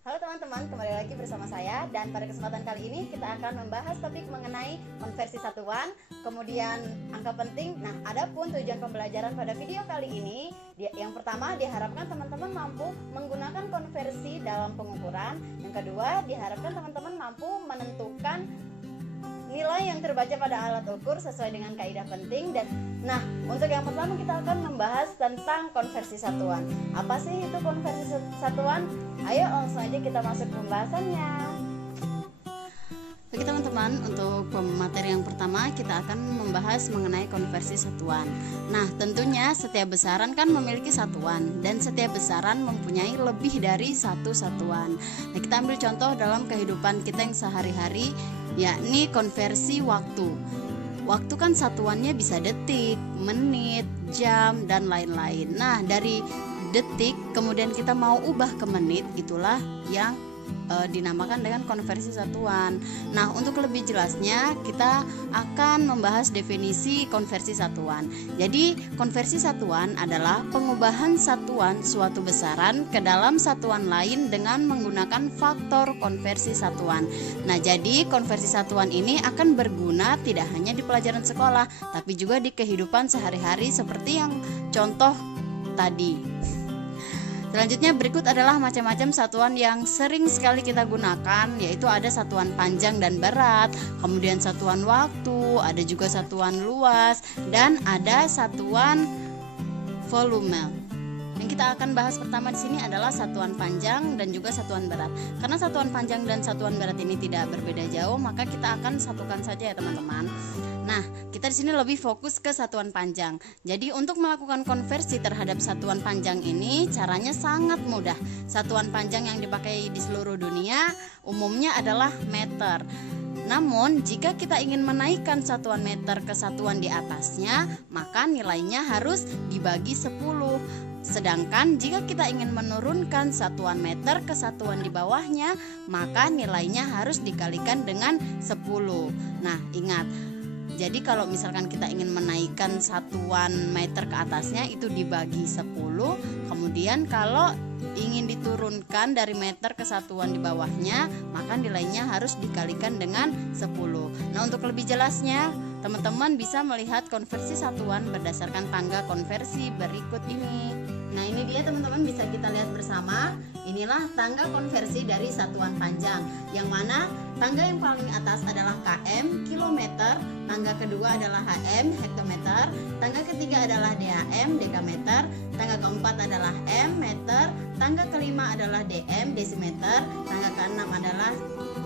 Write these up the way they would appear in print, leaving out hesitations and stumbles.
Halo teman-teman, kembali lagi bersama saya. Dan pada kesempatan kali ini kita akan membahas topik mengenai konversi satuan, kemudian angka penting. Nah, adapun tujuan pembelajaran pada video kali ini, yang pertama diharapkan teman-teman mampu menggunakan konversi dalam pengukuran. Yang kedua, diharapkan teman-teman mampu menentukan nilai yang terbaca pada alat ukur sesuai dengan kaidah penting. Dan nah, untuk yang pertama kita akan membahas tentang konversi satuan. Apa sih itu konversi satuan? Ayo langsung aja kita masuk ke pembahasannya. Oke teman-teman, untuk materi yang pertama kita akan membahas mengenai konversi satuan. Nah, tentunya setiap besaran kan memiliki satuan, dan setiap besaran mempunyai lebih dari satu satuan. Nah, kita ambil contoh dalam kehidupan kita yang sehari-hari, yakni konversi waktu. Waktu kan satuannya bisa detik, menit, jam, dan lain-lain. Nah, dari detik kemudian kita mau ubah ke menit, itulah yang dinamakan dengan konversi satuan. Nah, untuk lebih jelasnya kita akan membahas definisi konversi satuan. Jadi, konversi satuan adalah pengubahan satuan suatu besaran ke dalam satuan lain dengan menggunakan faktor konversi satuan. Nah, jadi konversi satuan ini akan berguna tidak hanya di pelajaran sekolah, tapi juga di kehidupan sehari-hari seperti yang contoh tadi. Selanjutnya berikut adalah macam-macam satuan yang sering sekali kita gunakan, yaitu ada satuan panjang dan berat, kemudian satuan waktu, ada juga satuan luas, dan ada satuan volume. Yang kita akan bahas pertama di sini adalah satuan panjang dan juga satuan berat. Karena satuan panjang dan satuan berat ini tidak berbeda jauh, maka kita akan satukan saja ya teman-teman. Nah, kita di sini lebih fokus ke satuan panjang. Jadi untuk melakukan konversi terhadap satuan panjang ini caranya sangat mudah. Satuan panjang yang dipakai di seluruh dunia umumnya adalah meter. Namun, jika kita ingin menaikkan satuan meter ke satuan di atasnya, maka nilainya harus dibagi 10. Sedangkan jika kita ingin menurunkan satuan meter ke satuan di bawahnya, maka nilainya harus dikalikan dengan 10. Nah, ingat, jadi kalau misalkan kita ingin menaikkan satuan meter ke atasnya itu dibagi 10. Kemudian kalau ingin diturunkan dari meter ke satuan di bawahnya, maka nilainya harus dikalikan dengan 10. Nah, untuk lebih jelasnya, teman-teman bisa melihat konversi satuan berdasarkan tangga konversi berikut ini. Nah, ini dia teman-teman, bisa kita lihat bersama. Inilah tangga konversi dari satuan panjang, yang mana tangga yang paling atas adalah km, kilometer, tangga kedua adalah hm, hektometer, tangga ketiga adalah dam, dekameter, tangga keempat adalah m, meter, tangga kelima adalah dm, desimeter, tangga keenam adalah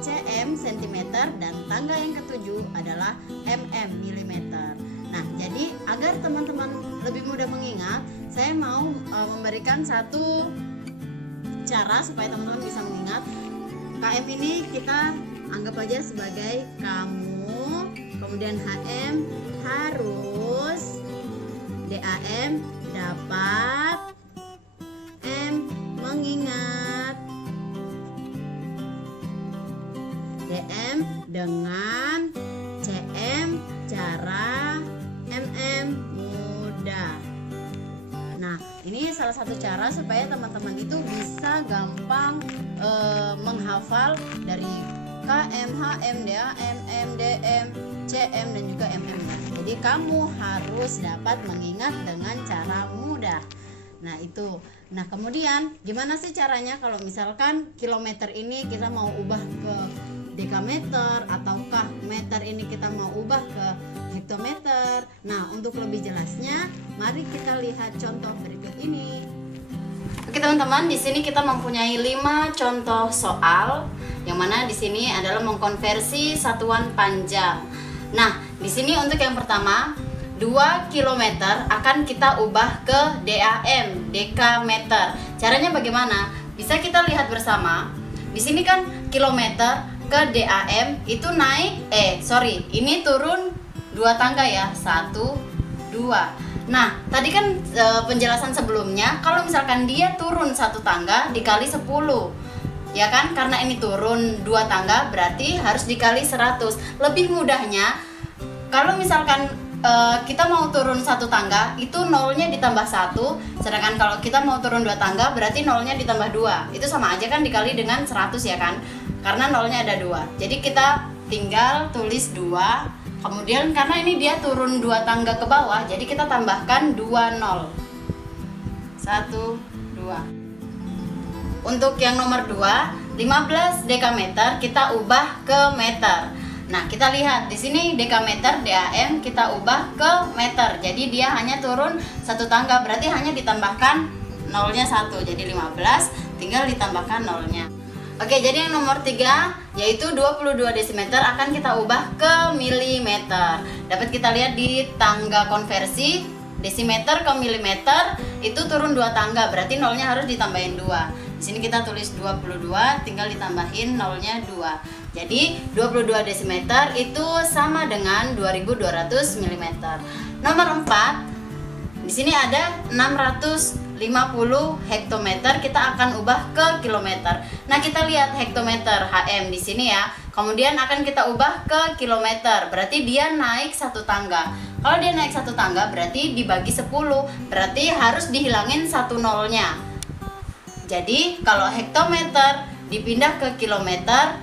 cm, sentimeter, dan tangga yang ketujuh adalah mm, milimeter. Nah, jadi agar teman-teman lebih mudah mengingat, saya mau memberikan satu cara supaya teman-teman bisa mengingat. KM ini kita anggap aja sebagai kamu, kemudian HM harus, DAM dapat, M mengingat, DM dengan, CM cara, MM mudah. Nah, ini salah satu cara supaya teman-teman itu bisa gampang menghafal dari KM, HM, DAM, MDM, CM, dan juga MM. Jadi kamu harus dapat mengingat dengan cara mudah. Nah, itu. Nah, kemudian gimana sih caranya kalau misalkan kilometer ini kita mau ubah ke dekameter, ataukah meter ini kita mau ubah ke hektometer? Nah, untuk lebih jelasnya, mari kita lihat contoh berikut ini. Oke teman-teman, di sini kita mempunyai 5 contoh soal, yang mana di sini adalah mengkonversi satuan panjang. Nah, di sini untuk yang pertama, 2 km akan kita ubah ke DAM, dekameter. Caranya bagaimana? Bisa kita lihat bersama. Di sini kan kilometer ke DAM itu naik, ini turun 2 tangga ya, 1, 2. Nah, tadi kan penjelasan sebelumnya, kalau misalkan dia turun 1 tangga dikali 10, ya kan? Karena ini turun 2 tangga berarti harus dikali 100. Lebih mudahnya, kalau misalkan kita mau turun satu tangga itu nolnya ditambah 1, sedangkan kalau kita mau turun 2 tangga berarti nolnya ditambah 2. Itu sama aja kan dikali dengan 100 ya kan, karena nolnya ada 2. Jadi kita tinggal tulis 2, kemudian karena ini dia turun 2 tangga ke bawah, jadi kita tambahkan 2 nol. 1, 2. Untuk yang nomor 2, 15 dekameter kita ubah ke meter. Nah, kita lihat di sini dekameter DAM kita ubah ke meter. Jadi dia hanya turun 1 tangga, berarti hanya ditambahkan nolnya 1. Jadi 15 tinggal ditambahkan nolnya. Oke, jadi yang nomor 3 yaitu 22 desimeter akan kita ubah ke milimeter. Dapat kita lihat di tangga konversi desimeter ke milimeter itu turun 2 tangga, berarti nolnya harus ditambahin 2. Di sini kita tulis 22 tinggal ditambahin nolnya 2. Jadi 22 desimeter itu sama dengan 2200 mm. Nomor 4, di sini ada 650 hektometer, kita akan ubah ke kilometer. Nah, kita lihat hektometer HM di sini ya. Kemudian akan kita ubah ke kilometer, berarti dia naik 1 tangga. Kalau dia naik 1 tangga berarti dibagi 10, berarti harus dihilangin 1 nolnya. Jadi kalau hektometer dipindah ke kilometer,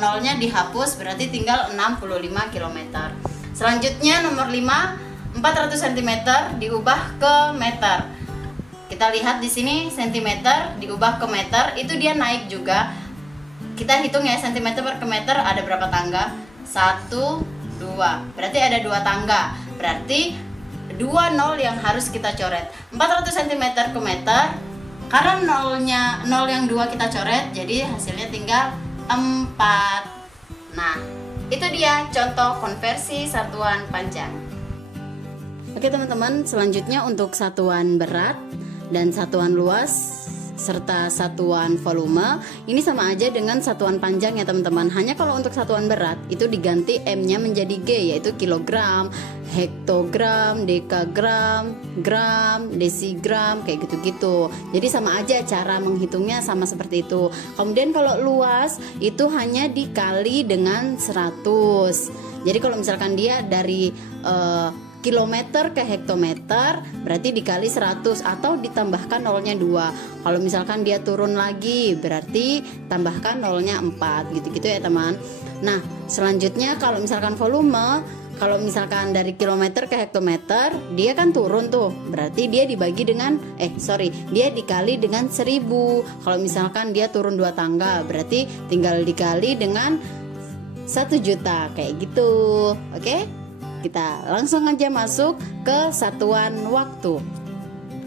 nolnya dihapus, berarti tinggal 65 km. Selanjutnya nomor 5, 400 cm diubah ke meter. Kita lihat di sini centimeter diubah ke meter, itu dia naik juga. Kita hitung ya, centimeter per meter ada berapa tangga? 1, 2. Berarti ada 2 tangga. Berarti 2 nol yang harus kita coret. 400 cm ke meter. Karena nol yang 2 kita coret, jadi hasilnya tinggal 4. Nah, itu dia contoh konversi satuan panjang. Oke teman-teman, selanjutnya untuk satuan berat dan satuan luas serta satuan volume, ini sama aja dengan satuan panjang ya teman-teman. Hanya kalau untuk satuan berat itu diganti M-nya menjadi G, yaitu kilogram, hektogram, dekagram, gram, desigram, kayak gitu-gitu. Jadi sama aja cara menghitungnya, sama seperti itu. Kemudian kalau luas itu hanya dikali dengan 100. Jadi kalau misalkan dia dari kilometer ke hektometer berarti dikali 100 atau ditambahkan nolnya 2. Kalau misalkan dia turun lagi berarti tambahkan nolnya 4, gitu-gitu ya teman. Nah, selanjutnya kalau misalkan volume, kalau misalkan dari kilometer ke hektometer dia kan turun tuh, berarti dia dibagi dengan dia dikali dengan 1000. Kalau misalkan dia turun 2 tangga berarti tinggal dikali dengan 1 juta, kayak gitu. Oke? Kita langsung aja masuk ke satuan waktu.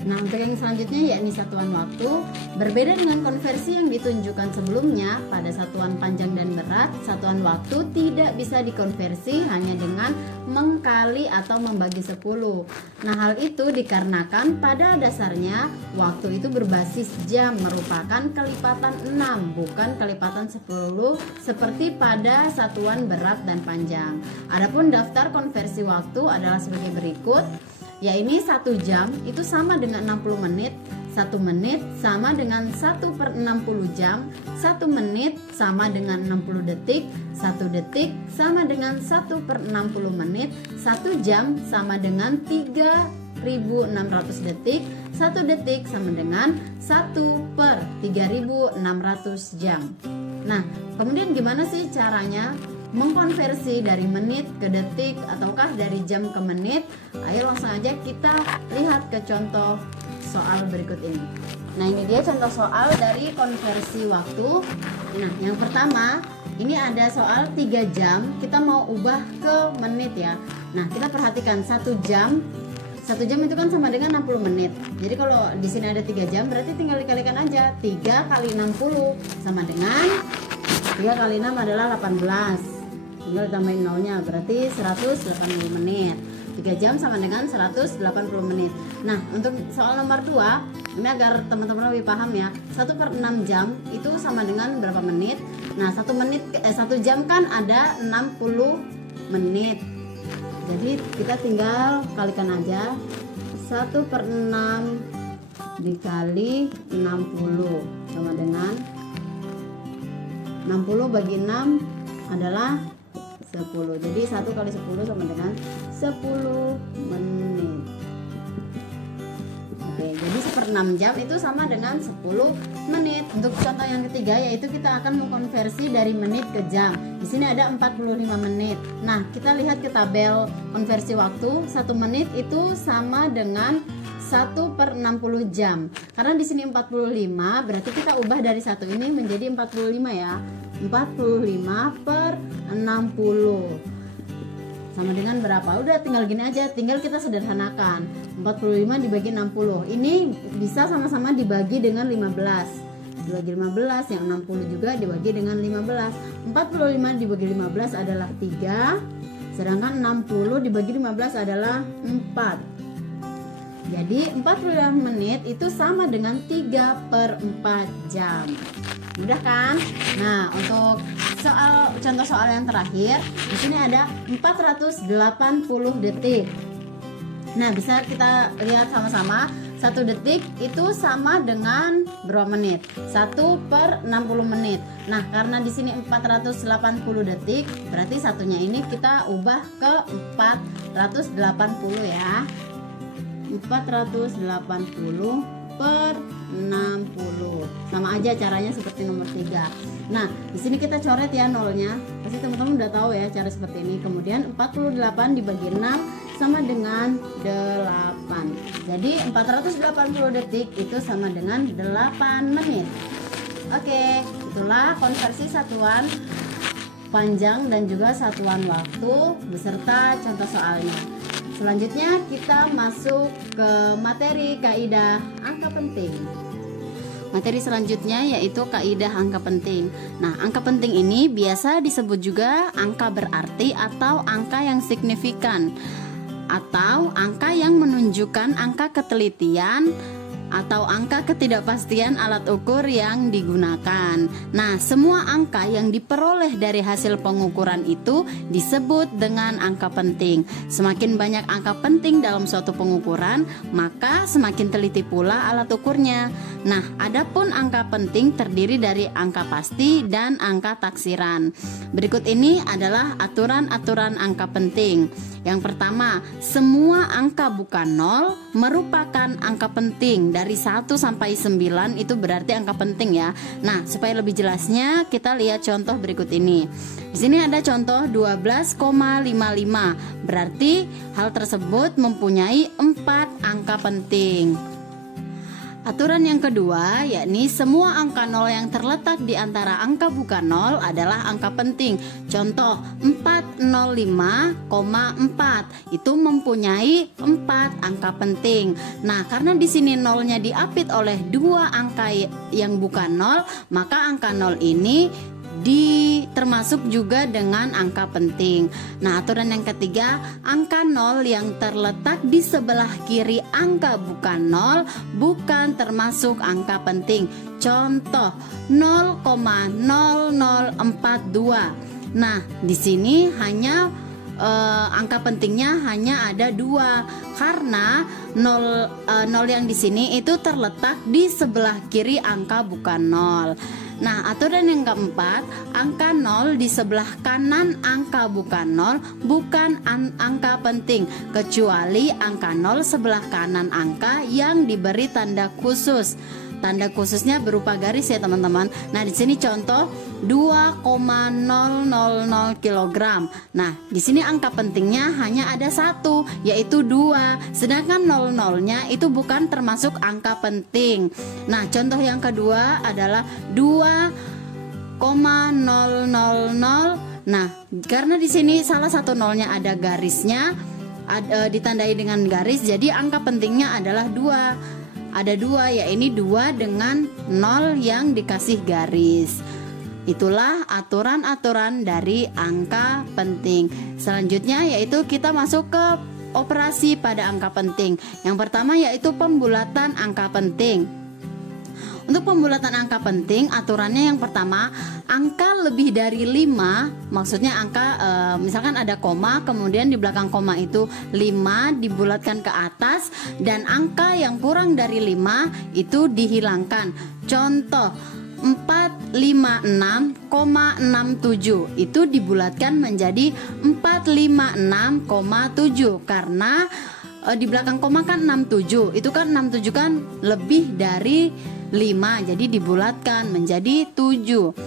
Nah, untuk yang selanjutnya yakni satuan waktu, berbeda dengan konversi yang ditunjukkan sebelumnya pada satuan panjang dan berat, satuan waktu tidak bisa dikonversi hanya dengan mengkali atau membagi 10. Nah, hal itu dikarenakan pada dasarnya waktu itu berbasis jam, merupakan kelipatan 6 bukan kelipatan 10 seperti pada satuan berat dan panjang. Adapun daftar konversi waktu adalah sebagai berikut. Ya, ini 1 jam itu sama dengan 60 menit, 1 menit sama dengan 1/60 jam, 1 menit sama dengan 60 detik, 1 detik sama dengan 1/60 menit, 1 jam sama dengan 3.600 detik, 1 detik sama dengan 1/3600 jam. Nah, kemudian gimana sih caranya mengkonversi dari menit ke detik ataukah dari jam ke menit? Ayo langsung aja kita lihat ke contoh soal berikut ini. Nah, ini dia contoh soal dari konversi waktu. Nah, yang pertama ini ada soal 3 jam, kita mau ubah ke menit ya. Nah, kita perhatikan 1 jam itu kan sama dengan 60 menit. Jadi kalau di sini ada 3 jam berarti tinggal dikalikan aja. 3 kali 60 sama dengan 3 kali 6 adalah 18. Tinggal ditambahin nolnya, berarti 180 menit. 3 jam sama dengan 180 menit. Nah, untuk soal nomor 2, ini agar teman-teman lebih paham ya. 1/6 jam itu sama dengan berapa menit? Nah, 1 jam kan ada 60 menit. Jadi kita tinggal kalikan aja. 1/6 dikali 60 sama dengan 60 bagi 6 adalah 10. Jadi 1 kali 10 sama dengan 10 menit. Oke, jadi 1/6 jam itu sama dengan 10 menit. Untuk contoh yang ketiga yaitu kita akan mengkonversi dari menit ke jam. Di sini ada 45 menit. Nah, kita lihat ke tabel konversi waktu. 1 menit itu sama dengan 1/60 jam. Karena di sini 45, berarti kita ubah dari 1 ini menjadi 45 ya. 45/60 sama dengan berapa? Udah tinggal gini aja, tinggal kita sederhanakan. 45 dibagi 60. Ini bisa sama-sama dibagi dengan 15. Dibagi 15, yang 60 juga dibagi dengan 15. 45 dibagi 15 adalah 3. Sedangkan 60 dibagi 15 adalah 4. Jadi 45 menit itu sama dengan 3/4 jam. Mudah kan? Nah, untuk contoh soal yang terakhir, di sini ada 480 detik. Nah, bisa kita lihat sama-sama. 1 detik itu sama dengan berapa menit? 1/60 menit. Nah, karena di sini 480 detik, berarti satunya ini kita ubah ke 480 ya. 480/60. Sama aja caranya seperti nomor 3. Nah, di sini kita coret ya nolnya. Pasti teman-teman udah tahu ya cara seperti ini. Kemudian 48 dibagi 6 sama dengan 8. Jadi 480 detik itu sama dengan 8 menit. Oke, itulah konversi satuan panjang dan juga satuan waktu beserta contoh soalnya. Selanjutnya kita masuk ke materi kaidah angka penting. Materi selanjutnya yaitu kaidah angka penting. Nah, angka penting ini biasa disebut juga angka berarti atau angka yang signifikan, atau angka yang menunjukkan angka ketelitian atau angka ketidakpastian alat ukur yang digunakan. Nah, semua angka yang diperoleh dari hasil pengukuran itu disebut dengan angka penting. Semakin banyak angka penting dalam suatu pengukuran, maka semakin teliti pula alat ukurnya. Nah, adapun angka penting terdiri dari angka pasti dan angka taksiran. Berikut ini adalah aturan-aturan angka penting. Yang pertama, semua angka bukan 0 merupakan angka penting. Dari 1 sampai 9 itu berarti angka penting ya. Nah, supaya lebih jelasnya kita lihat contoh berikut ini. Di sini ada contoh 12,55. Berarti hal tersebut mempunyai 4 angka penting. Aturan yang kedua, yakni semua angka 0 yang terletak di antara angka bukan 0 adalah angka penting. Contoh 405,4 itu mempunyai 4 angka penting. Nah, karena di sini nolnya diapit oleh 2 angka yang bukan 0, maka angka 0 ini termasuk juga dengan angka penting. Nah, aturan yang ketiga, angka 0 yang terletak di sebelah kiri angka bukan 0 bukan termasuk angka penting. Contoh 0,0042. Nah, di sini hanya angka pentingnya hanya ada 2 karena 0 yang di sini itu terletak di sebelah kiri angka bukan 0. Nah, aturan yang keempat, angka 0 di sebelah kanan angka bukan 0 bukan angka penting, kecuali angka 0 sebelah kanan angka yang diberi tanda khusus. Tanda khususnya berupa garis ya teman-teman. Nah, di sini contoh 2,000 kg. Nah, di sini angka pentingnya hanya ada 1, yaitu 2. Sedangkan 00-nya itu bukan termasuk angka penting. Nah, contoh yang kedua adalah 2,000. Nah, karena di sini salah satu nolnya ada garisnya, ditandai dengan garis, jadi angka pentingnya adalah 2. Ada 2, ya ini 2 dengan 0 yang dikasih garis. Itulah aturan-aturan dari angka penting. Selanjutnya yaitu kita masuk ke operasi pada angka penting. Yang pertama yaitu pembulatan angka penting. Untuk pembulatan angka penting, aturannya yang pertama, angka lebih dari 5, maksudnya angka misalkan ada koma, kemudian di belakang koma itu 5 dibulatkan ke atas, dan angka yang kurang dari 5 itu dihilangkan. Contoh 4 456,67 itu dibulatkan menjadi 456,7 karena di belakang koma kan 67, itu kan 67 kan lebih dari 5, jadi dibulatkan menjadi 7.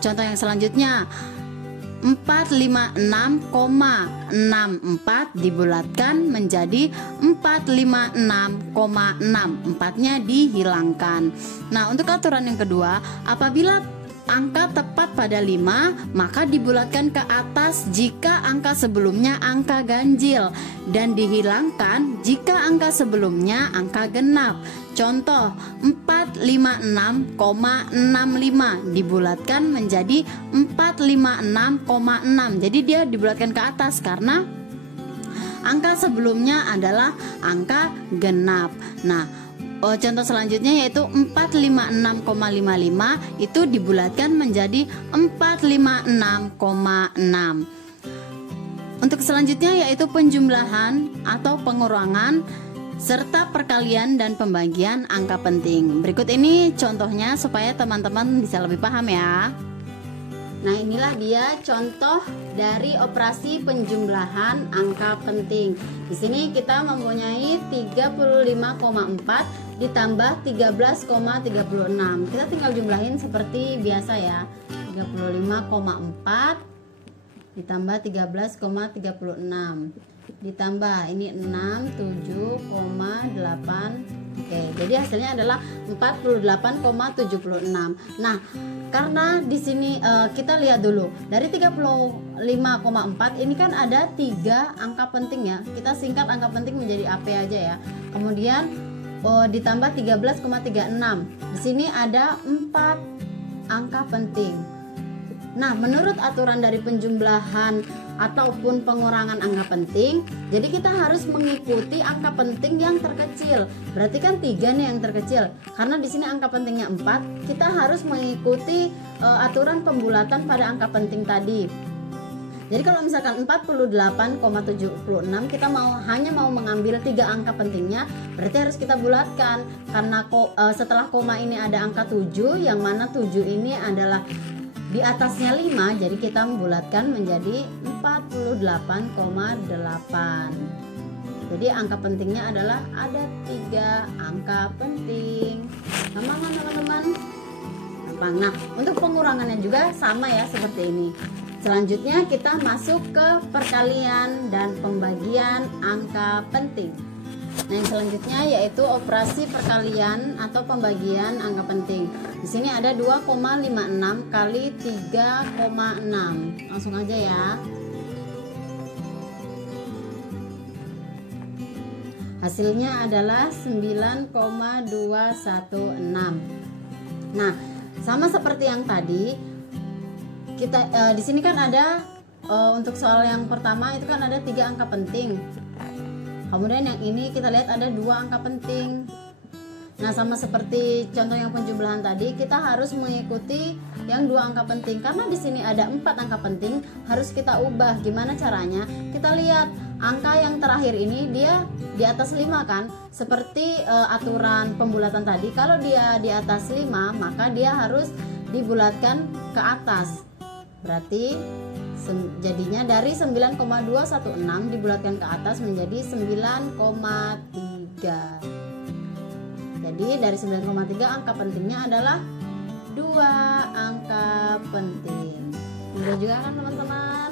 Contoh yang selanjutnya 456,64 dibulatkan menjadi 456,6, 4-nya dihilangkan. Nah, untuk aturan yang kedua, apabila angka tepat pada 5, maka dibulatkan ke atas jika angka sebelumnya angka ganjil dan dihilangkan jika angka sebelumnya angka genap. Contoh 456,65 dibulatkan menjadi 456,6. Jadi dia dibulatkan ke atas karena angka sebelumnya adalah angka genap. Nah, contoh selanjutnya yaitu 456,55 itu dibulatkan menjadi 456,6. Untuk selanjutnya yaitu penjumlahan atau pengurangan serta perkalian dan pembagian angka penting. Berikut ini contohnya supaya teman-teman bisa lebih paham ya. Nah, inilah dia contoh dari operasi penjumlahan angka penting. Di sini kita mempunyai 35,4 ditambah 13,36. Kita tinggal jumlahin seperti biasa ya. 35,4 ditambah 13,36 ditambah ini 6, 7,8. Oke, jadi hasilnya adalah 48,76. Nah, karena di sini kita lihat dulu dari 35,4 ini kan ada 3 angka penting ya. Kita singkat angka penting menjadi AP aja ya. Kemudian ditambah 13,36. Di sini ada 4 angka penting. Nah, menurut aturan dari penjumlahan ataupun pengurangan angka penting, jadi kita harus mengikuti angka penting yang terkecil. Berarti kan 3 nih yang terkecil. Karena di sini angka pentingnya 4, kita harus mengikuti aturan pembulatan pada angka penting tadi. Jadi kalau misalkan 48,76 kita hanya mau mengambil 3 angka pentingnya, berarti harus kita bulatkan. Karena setelah koma ini ada angka 7, yang mana 7 ini adalah di atasnya 5, jadi kita membulatkan menjadi 48,8. Jadi angka pentingnya adalah ada 3 angka penting. Gampang kan teman-teman? Gampang. Nah, untuk pengurangannya juga sama ya seperti ini. Selanjutnya kita masuk ke perkalian dan pembagian angka penting. Nah, yang selanjutnya yaitu operasi perkalian atau pembagian angka penting. Di sini ada 2,56 kali 3,6. Langsung aja ya. Hasilnya adalah 9,216. Nah, sama seperti yang tadi, kita di sini kan ada untuk soal yang pertama itu kan ada 3 angka penting. Kemudian yang ini kita lihat ada 2 angka penting. Nah, sama seperti contoh yang penjumlahan tadi, kita harus mengikuti yang 2 angka penting. Karena di sini ada 4 angka penting, harus kita ubah. Gimana caranya? Kita lihat angka yang terakhir ini dia di atas 5 kan? Seperti aturan pembulatan tadi, kalau dia di atas 5, maka dia harus dibulatkan ke atas. Berarti jadinya dari 9,216 dibulatkan ke atas menjadi 9,3. Jadi dari 9,3 angka pentingnya adalah 2 angka penting. Mudah juga kan teman-teman?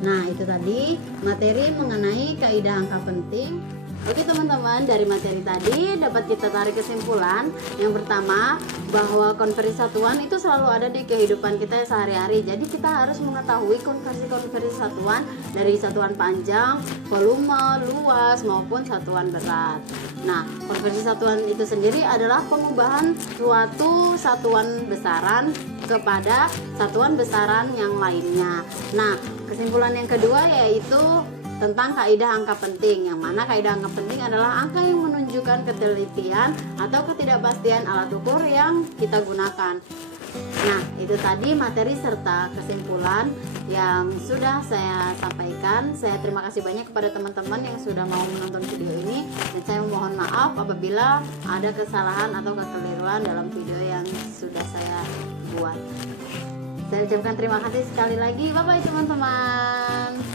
Nah, itu tadi materi mengenai kaidah angka penting. Oke teman-teman, dari materi tadi dapat kita tarik kesimpulan. Yang pertama, bahwa konversi satuan itu selalu ada di kehidupan kita sehari-hari. Jadi kita harus mengetahui konversi satuan dari satuan panjang, volume, luas maupun satuan berat. Nah, konversi satuan itu sendiri adalah pengubahan suatu satuan besaran kepada satuan besaran yang lainnya. Nah, kesimpulan yang kedua yaitu tentang kaidah angka penting, yang mana kaidah angka penting adalah angka yang menunjukkan ketelitian atau ketidakpastian alat ukur yang kita gunakan. Nah, itu tadi materi serta kesimpulan yang sudah saya sampaikan. Saya terima kasih banyak kepada teman-teman yang sudah mau menonton video ini, dan saya mohon maaf apabila ada kesalahan atau kekeliruan dalam video yang yang sudah saya buat. Saya ucapkan terima kasih sekali lagi. Bye bye teman-teman.